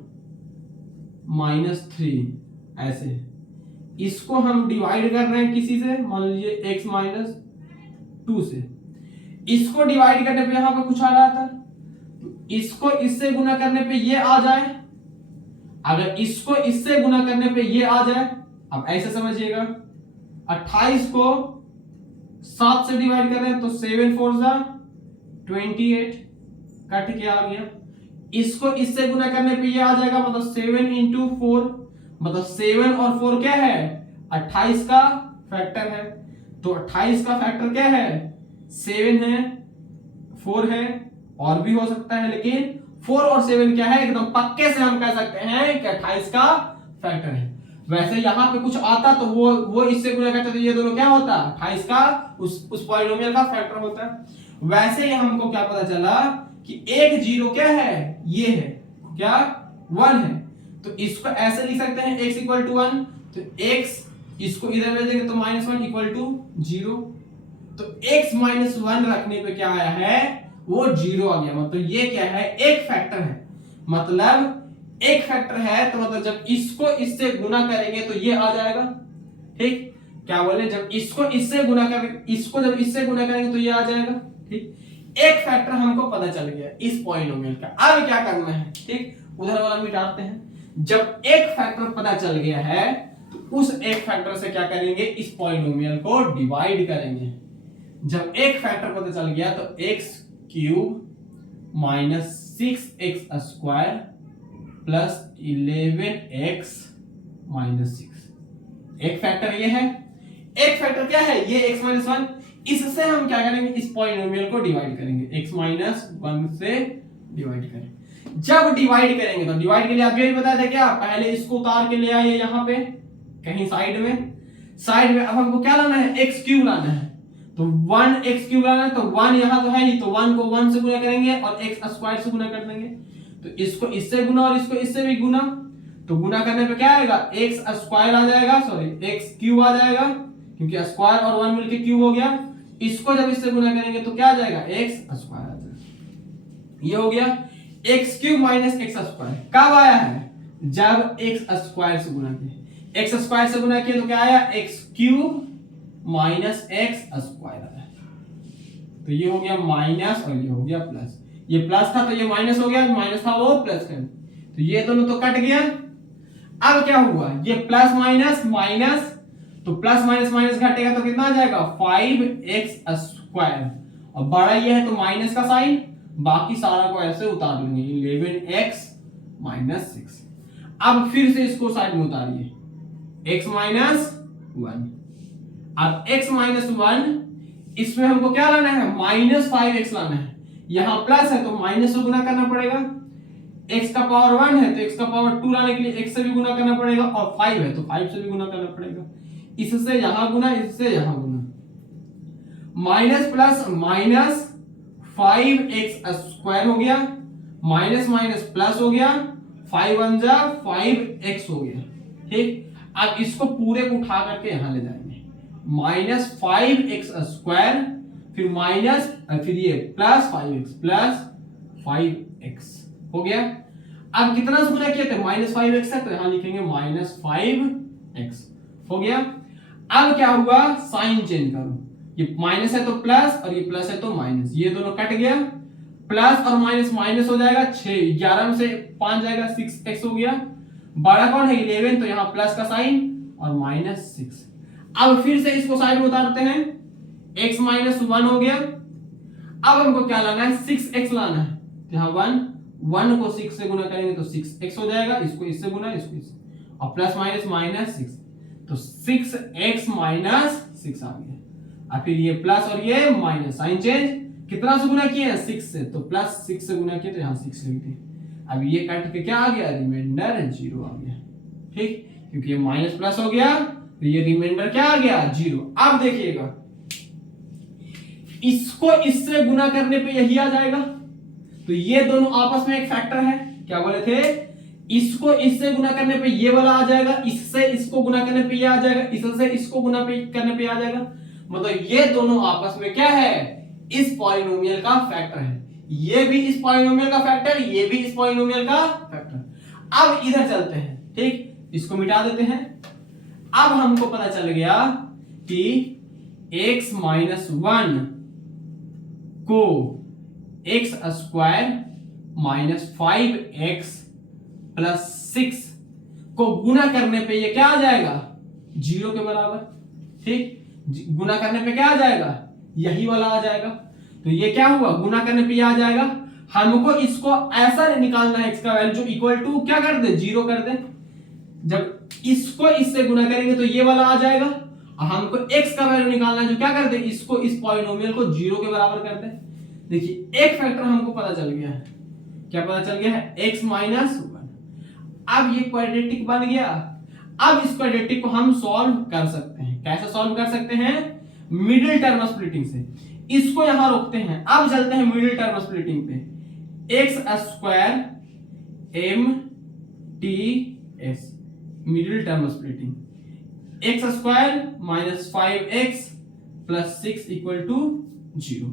-3 ऐसे, इसको हम डिवाइड कर रहे हैं किसी से, मान लीजिए x -2 से। इसको डिवाइड करने पे यहां पे कुछ आ रहा था, तो इसको इससे गुना करने पे ये आ जाए। अगर इसको इससे गुना करने पे ये आ जाए, अब ऐसे समझिएगा, 28 को 7 से डिवाइड कर रहे हैं तो 7 4 28 कट के आ गया। इसको इससे गुना करने पे ये आ जाएगा, मतलब 7 इंटू 4, मतलब 7 और 4 क्या है, 28 का फैक्टर है। तो 28 का फैक्टर क्या है, 7 है, 4 है, और भी हो सकता है, लेकिन 4 और 7 क्या है, एकदम पक्के से हम कह सकते हैं कि 28 का फैक्टर है। वैसे यहाँ पे कुछ आता तो वो इससे गुना करता तो ये दोनों क्या होता, 28 का उस पॉलिनोमियल का फैक्टर होता है। वैसे ही हमको क्या पता चला कि एक जीरो क्या है, ये है क्या 1 है, तो इसको ऐसे लिख सकते हैं x इक्वल टू 1, तो x इसको इधर भेज देंगे तो -1 इक्वल टू 0, तो x माइनस 1 रखने पे क्या आया है, वो 0 आ गया। मतलब ये क्या है, एक फैक्टर है, मतलब एक फैक्टर है, तो मतलब जब इसको इससे गुना करेंगे तो ये आ जाएगा। ठीक, क्या बोले, जब इसको इससे गुना करेंगे, इसको जब इससे गुना करेंगे तो ये आ जाएगा। ठीक, एक फैक्टर हमको पता चल गया इस पॉलिनोमियल का। अब क्या करना है, ठीक, उधर वाला मिटाते हैं। जब एक फैक्टर पता चल गया है तो उस एक फैक्टर से क्या करेंगे, इस पॉलिनोमियल को डिवाइड करेंगे। जब एक फैक्टर पता चल गया तो x cube minus 6x square plus 11x minus 6, एक फैक्टर ये है। एक फैक्टर क्या है, ये x माइनस 1, इससे हम क्या करेंगे, इस पॉलिनोमियल को डिवाइड करेंगे, x माइनस 1 से डिवाइड करेंगे। जब डिवाइड करेंगे तो डिवाइड के लिए आप ये बताया था क्या, पहले इसको उतार के ले आइए यहाँ पे कहीं साइड में। अब हमको क्या लाना है, x क्यूब लाना है, तो 1x क्यूब लाना है, तो 1 यहाँ तो है नहीं, तो 1 को 1 से गुना करेंगे और x स्क्वायर से गुना कर देंगे। तो इसको इससे गुना और इसको इससे भी गुना, तो गुना करने पे क्या आएगा, x स्क्वायर आ जाएगा, सॉरी x क्यूब आ जाएगा, क्योंकि स्क्वायर और 1 मिलके क्यूब हो गया। इसको जब इससे गुना करेंगे तो क्या आ जाएगा, x स्क्वायर आ जाएगा। ये हो गया x cube minus x square. कब आया है, जब x स्क्वायर से गुना किया, x स्क्वायर से गुना किया तो क्या आया, x cube minus x square आया। तो ये हो गया माइनस और ये हो गया प्लस, ये प्लस था तो ये माइनस हो गया, माइनस था वो प्लस कर, तो ये दोनों तो कट गया। अब क्या हुआ, ये प्लस माइनस माइनस, तो प्लस माइनस माइनस घटेगा तो कितना आ जाएगा, 5x स्क्वायर, और बड़ा ये है तो माइनस का साइन, बाकी सारा को ऐसे उतार लेंगे, 11x माइनस 6। अब फिर से इसको साइड में उतारिए, x माइनस 1। अब x माइनस 1, इसमें हमको क्या लाना है, माइनस 5x लाना है। यहां प्लस है तो माइनस से गुना करना पड़ेगा, x का पावर 1 है तो x का पावर 2 लाने के लिए x से भी गुना करना पड़ेगा, और 5 है तो 5 से भी गुना करना पड़ेगा। इससे यहां गुना, इससे यहां गुना, minus plus minus 5x square हो गया, माइनस माइनस प्लस हो गया, 5 1 जा 5x हो गया। ठीक, अब इसको पूरे को उठा करके यहां ले जाएंगे, माइनस 5x स्क्वायर, फिर माइनस, फिर ये प्लस 5x प्लस 5x हो गया। अब कितना से गुना किया थे, माइनस 5x है तो यहां लिखेंगे माइनस 5x हो गया। अब क्या हुआ, साइन चेंज करो, ये माइनस है तो प्लस और ये प्लस है तो माइनस, ये दोनों कट गया, प्लस और माइनस माइनस हो जाएगा, 6 11 में से 5 जाएगा, 6x हो गया। बड़ा कौन है, 11, तो यहाँ प्लस का साइन और माइनस 6। अब फिर से इसको साइड में उतारते हैं, x माइनस 1 हो गया। अब हमको क्या लाना है, 6x लाना है, यहाँ 1 को 6 से गुना करेंगे तो 6x हो जाएगा, इसको इससे गुना, इसको इससे, और प्लस माइनस माइनस 6, तो 6x माइनस 6 आ गया। और फिर ये प्लस और ये माइनस, साइन चेंज, कितना से गुना किया, 6 से, तो प्लस 6 से गुना किया तो यहाँ 6 लिख दिए। अब ये कट के क्या आ गया, रिमाइंडर 0 आ गया। ठीक, क्योंकि ये माइनस प्लस हो गया तो ये रिमाइंडर क्या आ गया, 0। अब देखिएगा, इसको इससे गुना करने पे यही आ जाएगा, तो ये दोनों आपस में एक फैक्टर है, क्या बोले थे, इसको इससे गुना करने पे ये वाला आ जाएगा, इससे इसको गुना करने पे ये आ जाएगा, इससे इसको गुना करने पे आ जाएगा, मतलब ये दोनों आपस में क्या है, इस पॉलिनोमियल का फैक्टर है। ये भी इस पॉलिनोमियल का फैक्टर, ये भी इस पॉलिनोमियल का फैक्टर। अब इधर चलते हैं, ठीक, इसको मिटा देते हैं। अब हमको पता चल गया कि x माइनस 1 को x square minus 5x plus 6 को गुना करने पे ये क्या आ जाएगा, 0 के बराबर। ठीक, गुना करने पे क्या आ जाएगा, यही वाला आ जाएगा। तो ये क्या हुआ, गुना करने पे ये आ जाएगा। हमको इसको ऐसा निकालना है, x का वैल्यू जो इक्वल टू क्या कर दे, 0 कर दे। जब इसको इससे गुना करेंगे तो ये वाला आ जाएगा, और हमको x का वैल्यू निकालना है जो क्या कर दे, इसको इस पॉलिनोमियल को 0 के बराबर कर दे। देखिए एक फैक्टर हमको पता चल गया है, क्या पता चल गया है, x माइनस 1। अब ये क्वाड्रेटिक बन गया। अब इस क्वाड्रेटिक को हम सॉल्व कर सकते हैं। कैसे सॉल्व कर सकते हैं? मिडिल टर्म स्प्लिटिंग से। इसको यहां रोकते हैं, अब चलते हैं मिडिल टर्म स्प्लिटिंग पे। X square M T S, middle term splitting. X square minus 5x plus 6 equal to 0।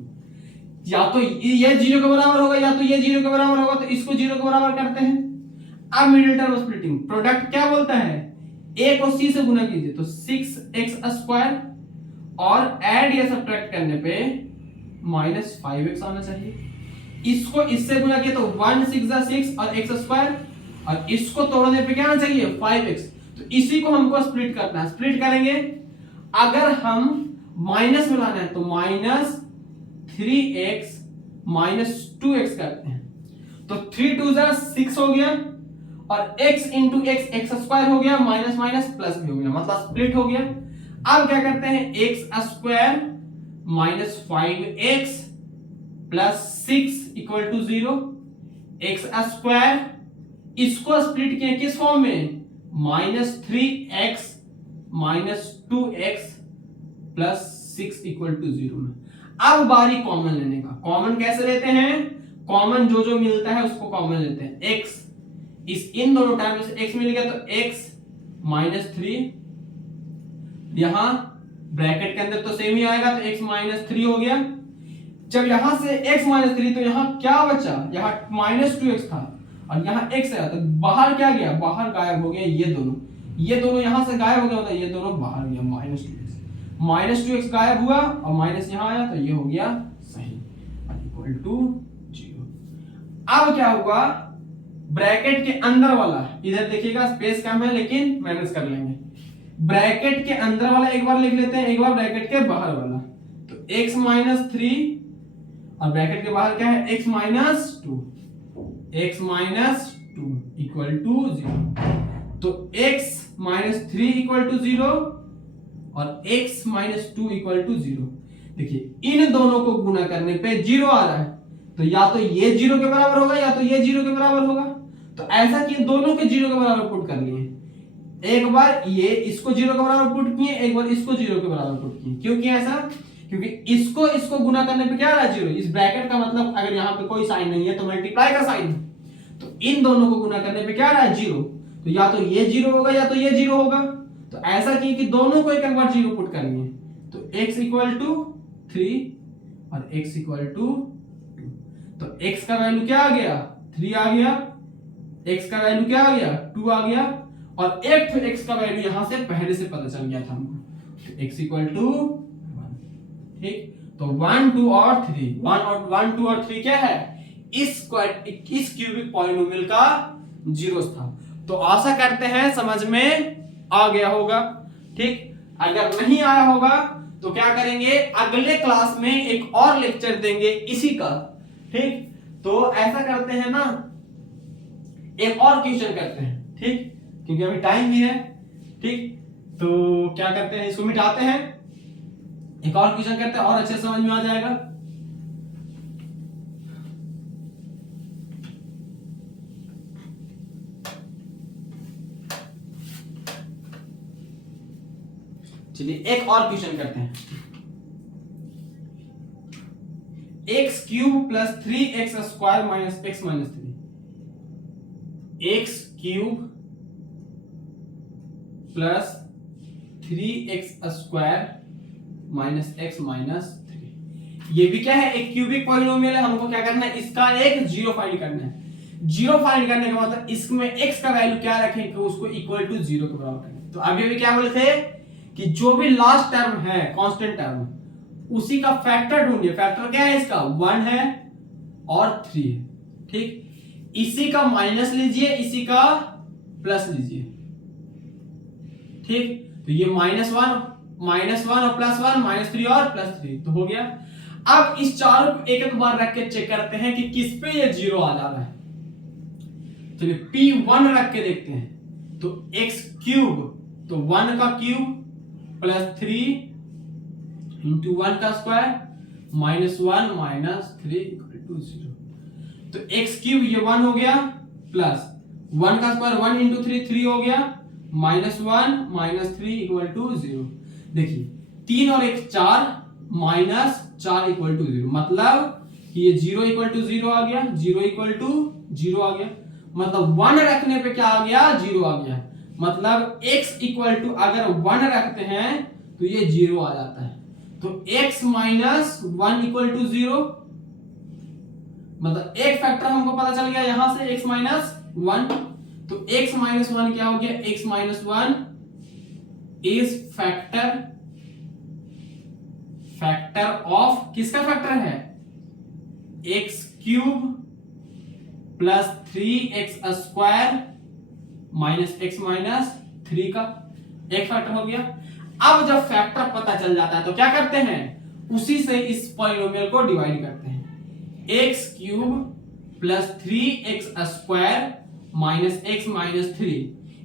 या तो ये 0 के बराबर होगा या तो ये 0 के बराबर होगा, तो इसको 0 के बराबर करते हैं। अब मिडिल टर्म स्प्लिटिंग प्रोडक्ट क्या बोलता है, a को c से गुना कीजिए तो 6x स्क्वायर और ऐड या सब्ट्रैक्ट करने पे माइनस 5x आना चाहिए। इसको इससे गुना किया तो 1 6 6 और x स्क्वायर, और इसको तोड़ने पे क्या आना चाहिए 5x। तो इसी को हमको स्प्लिट करना है। स्प्लिट करेंगे, अगर हम माइनस में लाना है तो माइनस 3x माइनस 2x करते हैं, तो 3 2 6 हो गया, और x into x x square हो गया, माइनस माइनस प्लस भी हो गया, मतलब स्प्लिट हो गया। अब क्या करते हैं, x square minus 5x plus 6 equal to 0। X square इसको स्प्लिट किया किस फॉर्म में, minus 3x minus 2x plus 6 equal to 0 में। अब बारी कॉमन लेने का। कॉमन कैसे लेते हैं, कॉमन जो जो मिलता है उसको कॉमन लेते हैं। x इस इन दोनों टर्म में से x मिल गया तो x माइनस 3, यहां ब्रैकेट के अंदर तो सेम ही आएगा तो x माइनस 3 हो गया। जब यहां से x माइनस 3 तो यहां क्या बचा, यहां माइनस 2x था और यहां x है, तो बाहर क्या गया, बाहर गायब हो गया ये दोनों यहां से गायब हो गया, मतलब ये दोनों बाहर गया, माइनस 2x गायब हुआ और माइनस यहां आया तो ये हो गया सही, इक्वल टू 0। अब क्या हुआ, ब्रैकेट के अंदर वाला, इधर देखिएगा स्पेस कम है लेकिन मैनेज कर लेंगे। ब्रैकेट के अंदर वाला एक बार लिख लेते हैं, एक बार ब्रैकेट के बाहर वाला। तो x माइनस 3 और ब्रैकेट के बाहर क्या है, x minus 2, x minus 2 equal to 0। तो x माइनस 3 इक्वल टू 0 और x माइनस 2 इक्वल टू 0। देखिए इन दोनों को गुना करने पे 0 आ रहा है, तो या तो ये 0 के बराबर होगा या तो ये 0 के बराबर होगा। तो ऐसा कि दोनों के 0 के बराबर पुट कर लिए। एक बार ये इसको 0 के बराबर पुट किए, एक बार इसको 0 के बराबर पुट किए। क्यों किया ऐसा, क्योंकि इसको गुना करने पे क्या आ रहा है 0। इस ब्रैकेट का मतलब अगर यहाँ पे कोई साइन नहीं है तो मल्टीप्लाई का साइन, तो इन दोनों को गुना करने पे क्या आ रहा है 0। तो या तो ये 0 होगा या तो ये 0 होगा। तो ऐसा किए कि दोनों को एक बार 0 पुट कर लिए। तो x इक्वल टू 3 और x इक्वल टू 2। तो x का वैल्यू क्या आ गया, 3 आ गया, x का वैल्यू क्या आ गया, 2 आ गया, और एक तो x का वैल्यू यहां से पहले से पता चल गया था हमको, तो x इक्वल टू 1। ठीक, तो 1 2 और 3, 1 2 और 3 क्या है, इस क्यूबिक पॉलिनोमियल का जीरोस था। तो आशा करते हैं समझ में आ गया होगा। ठीक, अगर नहीं आया होगा तो क्या करेंगे, अगले क्लास में एक और लेक्चर देंगे इसी का। ठीक, तो ऐसा करते हैं ना, एक और क्वेश्चन करते हैं, ठीक, क्योंकि अभी टाइम भी है। ठीक, तो क्या करते हैं, इसको मिटाते हैं, एक और क्वेश्चन करते हैं और अच्छे समझ में आ जाएगा। चलिए एक और क्वेश्चन करते हैं। X cube plus 3x square minus x minus 3, x cube plus 3x square minus x minus 3, ये भी क्या है, एक क्यूबिक पॉलिनोमियल है। हमको क्या करना है, इसका एक जीरो फाइंड करना है। जीरो फाइंड करने का मतलब इसमें x का वैल्यू क्या रखें कि उसको इक्वल टू 0 के बराबर करें। तो अभी भी क्या बोले थे कि जो भी लास्ट टर्म है कांस्टेंट टर्म, उसी का फैक्टर ढूंढिए। फैक्टर क्या है इसका, 1 है और 3 है। ठीक, इसी का माइनस लीजिए, इसी का प्लस लीजिए। ठीक, तो ये -1 और +1 -3 और +3 तो हो गया। अब इस चारों को एक एक बार रख के चेक करते हैं कि किस पे ये 0 आ जा रहा है। चलिए P1 रख के देखते हैं। तो x क्यूब, तो 1 का क्यूब प्लस 3 इंटू 1 का स्क्वायर -1 -3 इक्वल टू 0। तो तो एक्स क्यूब ये 1 हो गया, प्लस 1 का स्क्वायर 1 इंटू 3 हो गया, -1 -3 इक्वल टू 0। देखिए 3 और 1 4, -4 इक्वल टू 0, मतलब कि ये 0 इक्वल टू 0 आ गया, 0 इक्वल टू 0 आ गया, मतलब 1 रखने पे क्या आ गया, 0 आ गया। मतलब x इक्वल टू अगर 1 रखते हैं तो ये 0 आ जाता है। तो x माइनस 1 इक्वल टू 0, मतलब एक फैक्टर हमको पता चल गया यहां से x माइनस 1। तो x माइनस 1 क्या हो गया, x minus 1 is factor of, किसका फैक्टर है, x cube plus 3x square minus x minus 3 का एक फैक्टर हो गया। अब जब फैक्टर पता चल जाता है तो क्या करते हैं, उसी से इस पॉलिनोमियल को डिवाइड करते हैं। x cube plus 3x square minus x minus 3,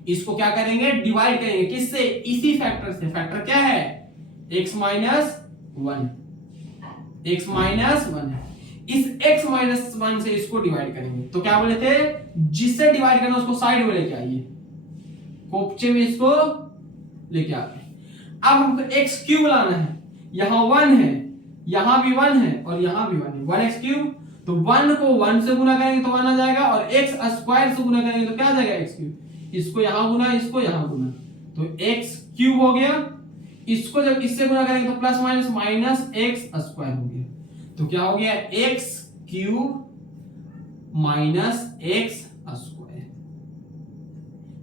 इसको क्या करेंगे, डिवाइड करेंगे, किससे, इसी फैक्टर से। फैक्टर क्या है, x माइनस 1, x माइनस 1 है। इस x माइनस 1 से इसको डिवाइड करेंगे, तो क्या बोले थे, जिससे डिवाइड करना उसको साइड में लेके आइए, कोपचे में इसको लेके आते हैं। अब हमको x क्यूब लाना है, यहां 1 है, यहां भी 1 है और यहां भी 1 है, 1x क्यूब। तो 1 को 1 से गुना करेंगे तो 1 आ जाएगा, और x स्क्वायर से गुना करेंगे तो क्या आ जाएगा, x क्यूब। इसको यहां गुना, इसको यहां गुना, तो x क्यूब हो गया। इसको जब इससे गुना करेंगे तो plus minus minus x square हो गया, तो क्या हो गया, x cube minus x square.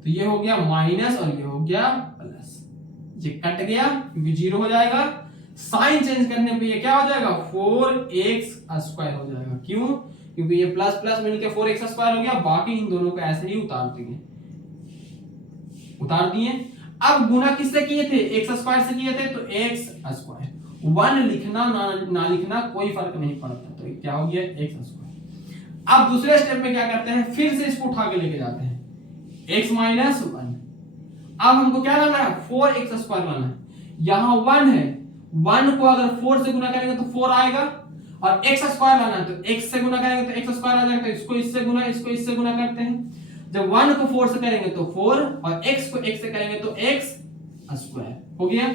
तो ये हो गया माइनस और ये हो गया प्लस, ये कट गया क्योंकि 0 हो जाएगा। साइन चेंज करने पे ये क्या हो जाएगा, 4x स्क्वायर हो जाएगा। क्यों, क्योंकि ये प्लस प्लस मिलके 4x स्क्वायर हो गया। बाकी इन दोनों को ऐसे ही उतार देंगे, उतार दिए। अब गुना किससे किए थे, x स्क्वायर से किए थे, तो x स्क्वायर। 1 लिखना ना लिखना कोई फर्क नहीं पड़ता, तो क्या हो गया, x स्क्वायर। अब दूसरे स्टेप में क्या करते हैं, फिर से इसको उठा के लेके जाते हैं, x माइनस 1। अब हमको क्या लाना है, 4x स्क्वायर लाना है। यहां 1 है, 1 को अगर 4 से गुना करेंगे तो 4 आएगा, और x स्क्वायर लाना है तो x से गुना करेंगे तो x स्क्वायर आ जाएगा। तो इसको इससे गुना, इसको इससे गुना करते हैं। जब 1 को 4 से करेंगे तो 4, और x को x से करेंगे तो x स्क्वायर हो गया।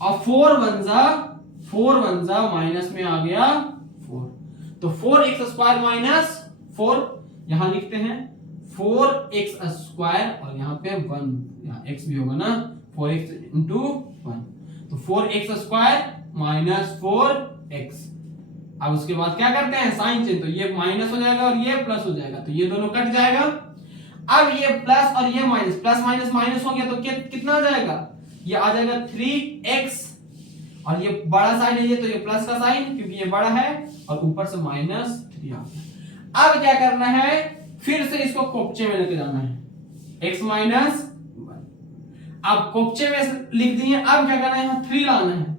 और 4 1 जा माइनस में आ गया 4, तो 4x स्क्वायर माइनस 4, यहां लिखते हैं 4x स्क्वायर, और यहां पे 1, यहां x भी होगा ना, 4x इंटू 1, तो 4x स्क्वायर माइनस 4x। अब उसके बाद क्या करते हैं, साइन चेंज, तो ये माइनस हो जाएगा और ये प्लस हो जाएगा, तो ये दोनों कट जाएगा। अब ये प्लस और ये माइनस, प्लस माइनस माइनस हो गया, तो कितना आ जाएगा, ये आ जाएगा 3x, और ये बड़ा साइन है ये, तो ये प्लस का साइन क्योंकि ये बड़ा है, और ऊपर से माइनस 3 आ गया। अब क्या करना है, फिर से इसको कोपचे में लेके जाना है, x माइनस 1। अब कोपचे में लिख दिए। अब क्या करना है, यहाँ 3 लाना है,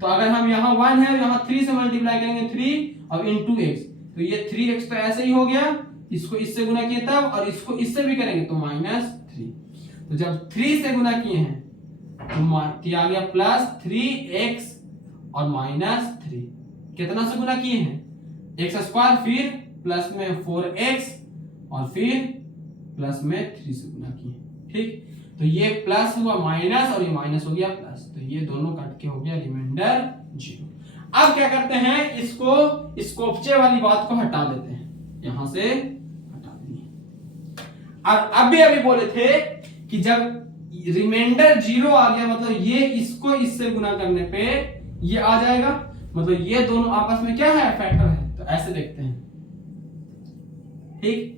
तो अगर हम यहाँ 1 है, यहाँ 3 से मल्टीप्लाई करेंगे 3 और इंटू x, तो ये 3x तो ऐसे ही हो गया, इसको इससे गुना किए तब, और इसको इससे भी करेंगे तो -3। तो जब 3 से गुना किए हैं तो आ गया प्लस 3x और -3। कितना से गुना किए हैं, x स्क्वायर, फिर प्लस में 4x, और फिर प्लस में 3 से गुना किए, ठीक। तो ये प्लस हुआ माइनस, और ये माइनस हो गया प्लस, तो ये दोनों कट के हो गया रिमाइंडर 0। अब क्या करते हैं, इसको इस कोपचे वाली बात को हटा देते हैं, यहां से हटा देंगे। अब अभी बोले थे कि जब रिमाइंडर 0 आ गया, मतलब ये इसको इससे गुना करने पे ये आ जाएगा, मतलब ये दोनों आपस में क्या है, फैक्टर है। तो ऐसे देखते हैं, ठीक।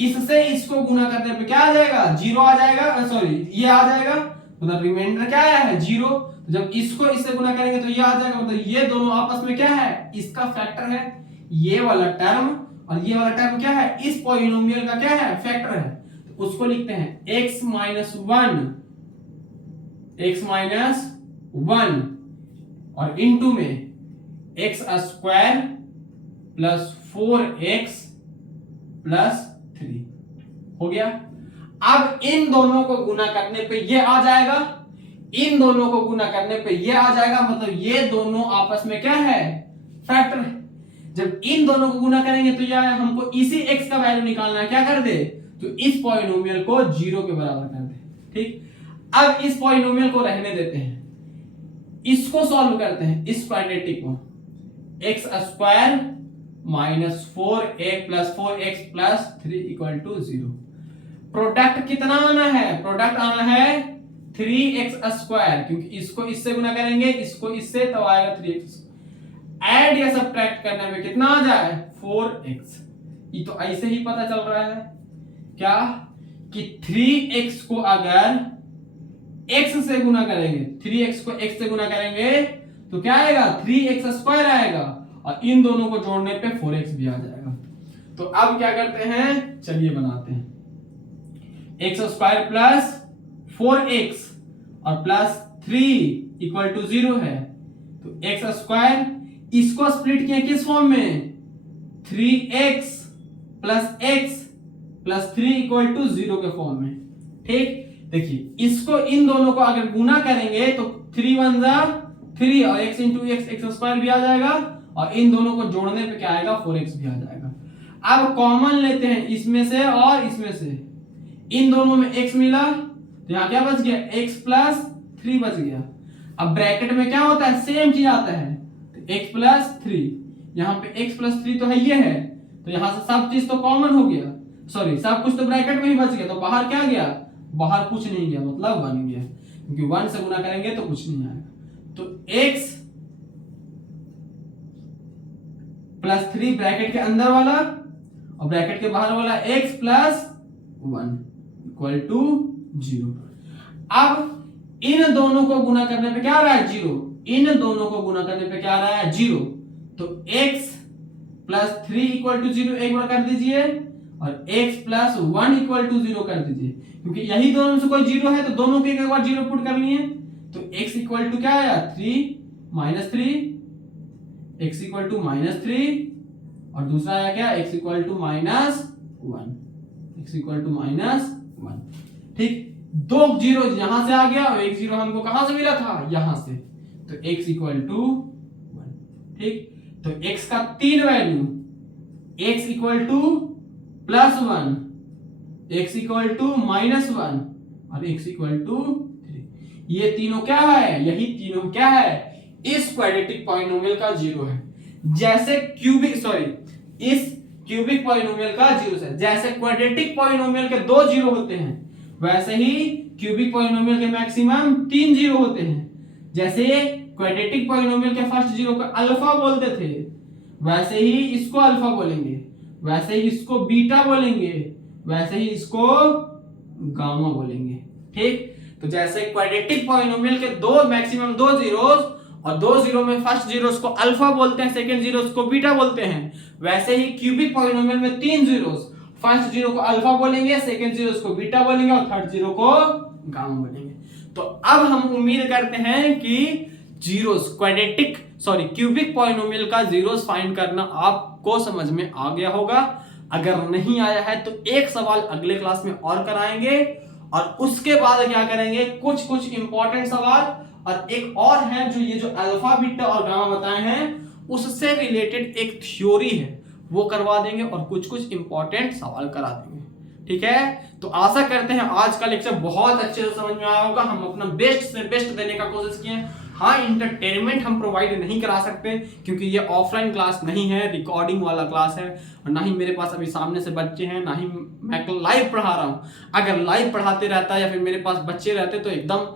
इससे इसको गुना करने पे क्या आ जाएगा, 0 आ जाएगा, सॉरी ये आ जाएगा, मतलब रिमाइंडर क्या आया है, 0। तो जब इसको इससे गुना करेंगे तो ये आ जाएगा, मतलब ये दोनों आपस में क्या है, इसका फैक्टर है। ये वाला टर्म और ये वाला टर्म क्या है, इस पॉलिनोमियल का क्या है, फैक्टर है। तो उसको लिखते हैं x माइनस 1 और इनटू में x square plus 4x plus 3 हो गया। अब इन दोनों को गुना करने पे ये आ जाएगा, इन दोनों को गुना करने पे ये आ जाएगा, मतलब ये दोनों आपस में क्या है, फैक्टर है। जब इन दोनों को गुना करेंगे तो यार हमको इसी x का वैल्यू निकालना है, क्या कर दे, तो इस पॉलिनोमियल को 0 के बराबर कर दे। ठीक, अब इस पॉलिनोमियल को रहने देते हैं, इसको सॉल्व करते हैं, इस क्वाड्रेटिक को, x square minus 4a plus 4x plus 3 equal to 0। Product कितना आना है, प्रोडक्ट आना है 3x स्क्वायर, क्योंकि इसको इससे गुना करेंगे, इसको इससे, तो आएगा 3x। ऐड या सब्ट्रैक्ट करने में कितना आ जाए, 4x। ये तो ऐसे ही पता चल रहा है क्या कि 3x को अगर x से गुना करेंगे, 3x को x से गुना करेंगे तो क्या आएगा, 3x स्क्वायर आएगा, और इन दोनों को जोड़ने पे 4x भी आ जाएगा। तो अब क्या करते हैं, चलिए बनाते हैं, x स्क्वायर प्लस 4x और प्लस 3 इक्वल टू 0 है, तो x स्क्वायर, इसको स्प्लिट किया किस फॉर्म में, 3x plus x plus 3 equal to 0 के फॉर्म में। ठीक, देखिए इसको इन दोनों को अगर गुना करेंगे तो 3 1 जा 3 और x इंटू x स्क्वायर भी आ जाएगा, और इन दोनों को जोड़ने पे क्या आएगा, 4x भी आ जाएगा। अब कॉमन लेते हैं इसमें से और इसमें से, इन दोनों में x मिला तो यहाँ क्या बच गया, x प्लस 3 बच गया। अब ब्रैकेट में क्या होता है, सेम चीज आता है, तो x प्लस 3, यहाँ पे x प्लस 3 तो है, ये है, तो यहाँ से सब चीज तो कॉमन हो गया, सॉरी सब कुछ तो ब्रैकेट में ही बच गया, तो बाहर क्या गया, बाहर कुछ नहीं गया, मतलब 1 गया, क्योंकि 1 से गुना करेंगे तो कुछ नहीं आएगा। तो x प्लस 3 ब्रैकेट के अंदर वाला और ब्रैकेट के बाहर वाला x प्लस 1 इक्वल टू 0। अब इन दोनों को गुना करने पे क्या आ रहा है, 0, इन दोनों को गुना करने पे क्या आ रहा है, 0, तो x प्लस 3 इक्वल टू 0 एक बार कर दीजिए, और x प्लस 1 इक्वल टू 0 कर दीजिए, क्योंकि यही दोनों में से कोई 0 है तो दोनों के एक बार 0 पुट कर लिए, तो x इक्वल टू क्या आया, 3 minus 3, x equal to minus 3, और दूसरा आया क्या, x equal to minus 1, x equal to minus 1। ठीक, 2 जीरो यहां से आ गया और 1 0 हमको कहां से मिला था, यहां से, तो x इक्वल टू 1। ठीक, तो x का 3 value, x equal to plus 1, x equal to minus 1 और x इक्वल टू 3, ये तीनों क्या है, यही तीनों क्या है, इस क्वाड्रेटिक पॉलिनोमियल का 0 है। जैसे क्यूबिक, सॉरी, इस क्यूबिक पॉलिनोमियल का 0 है, जैसे क्वाड्रेटिक पॉलिनोमियल के 2 0 होते हैं, वैसे ही क्यूबिक पॉलिनोमियल के मैक्सिमम 3 0 होते हैं। जैसे क्वाड्रेटिक पॉलिनोमियल के फर्स्ट 0 को अल्फा बोलते थे, वैसे ही इसको अल्फा बोलेंगे, वैसे ही इसको बीटा बोलेंगे, वैसे ही इसको गामा बोलेंगे। ठीक, तो जैसे क्वाड्रेटिक पॉलिनोमियल के दो मैक्सिमम 2 जीरोस, और 2 जीरो में फर्स्ट जीरोस को अल्फा बोलते हैं, सेकंड जीरोस को बीटा बोलते हैं, वैसे ही क्यूबिक पॉलिनोमियल में 3 जीरोस, फर्स्ट जीरो को अल्फा बोलेंगे, सेकंड जीरोस को बीटा बोलेंगे और थर्ड जीरो को गामा बोलेंगे। तो अब हम उम्मीद करते हैं कि zeros quadratic sorry cubic polynomial का जीरोस फाइंड करना आपको समझ में आ गया होगा। अगर नहीं आया है तो एक सवाल अगले क्लास में और कराएंगे, और उसके बाद क्या करेंगे, कुछ इंपॉर्टेंट सवाल, और एक और है जो ये जो अल्फा बीटा और गामा बताए हैं उससे रिलेटेड एक थ्योरी है वो करवा देंगे, और कुछ इंपॉर्टेंट सवाल करा देंगे। ठीक है, तो आशा करते हैं आज का लेक्चर बहुत अच्छे से समझ में आया होगा। हम अपना बेस्ट से बेस्ट देने का कोशिश किए। हाँ, इंटरटेनमेंट हम प्रोवाइड नहीं करा सकते क्योंकि ये ऑफलाइन क्लास नहीं है, रिकॉर्डिंग वाला क्लास है, और ना ही मेरे पास अभी सामने से बच्चे हैं, ना ही मैं लाइव पढ़ा रहा हूँ। अगर लाइव पढ़ाते रहता या फिर मेरे पास बच्चे रहते तो एकदम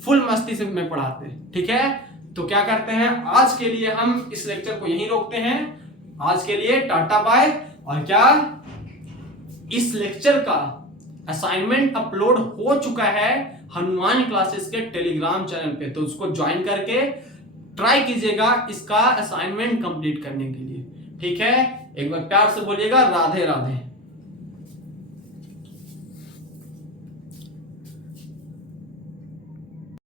फुल मस्ती से मैं पढ़ाते। ठीक है, तो क्या करते हैं, आज के लिए हम इस लेक्चर को यहीं रोकते हैं। आज के लिए टाटा बाय। और क्या इस लेक्चर का असाइनमेंट अपलोड हो चुका है हनुमान क्लासेस के टेलीग्राम चैनल पे, तो उसको ज्वाइन करके ट्राई कीजिएगा इसका असाइनमेंट कंप्लीट करने के लिए। ठीक है, एक बार प्यार से बोलिएगा राधे राधे।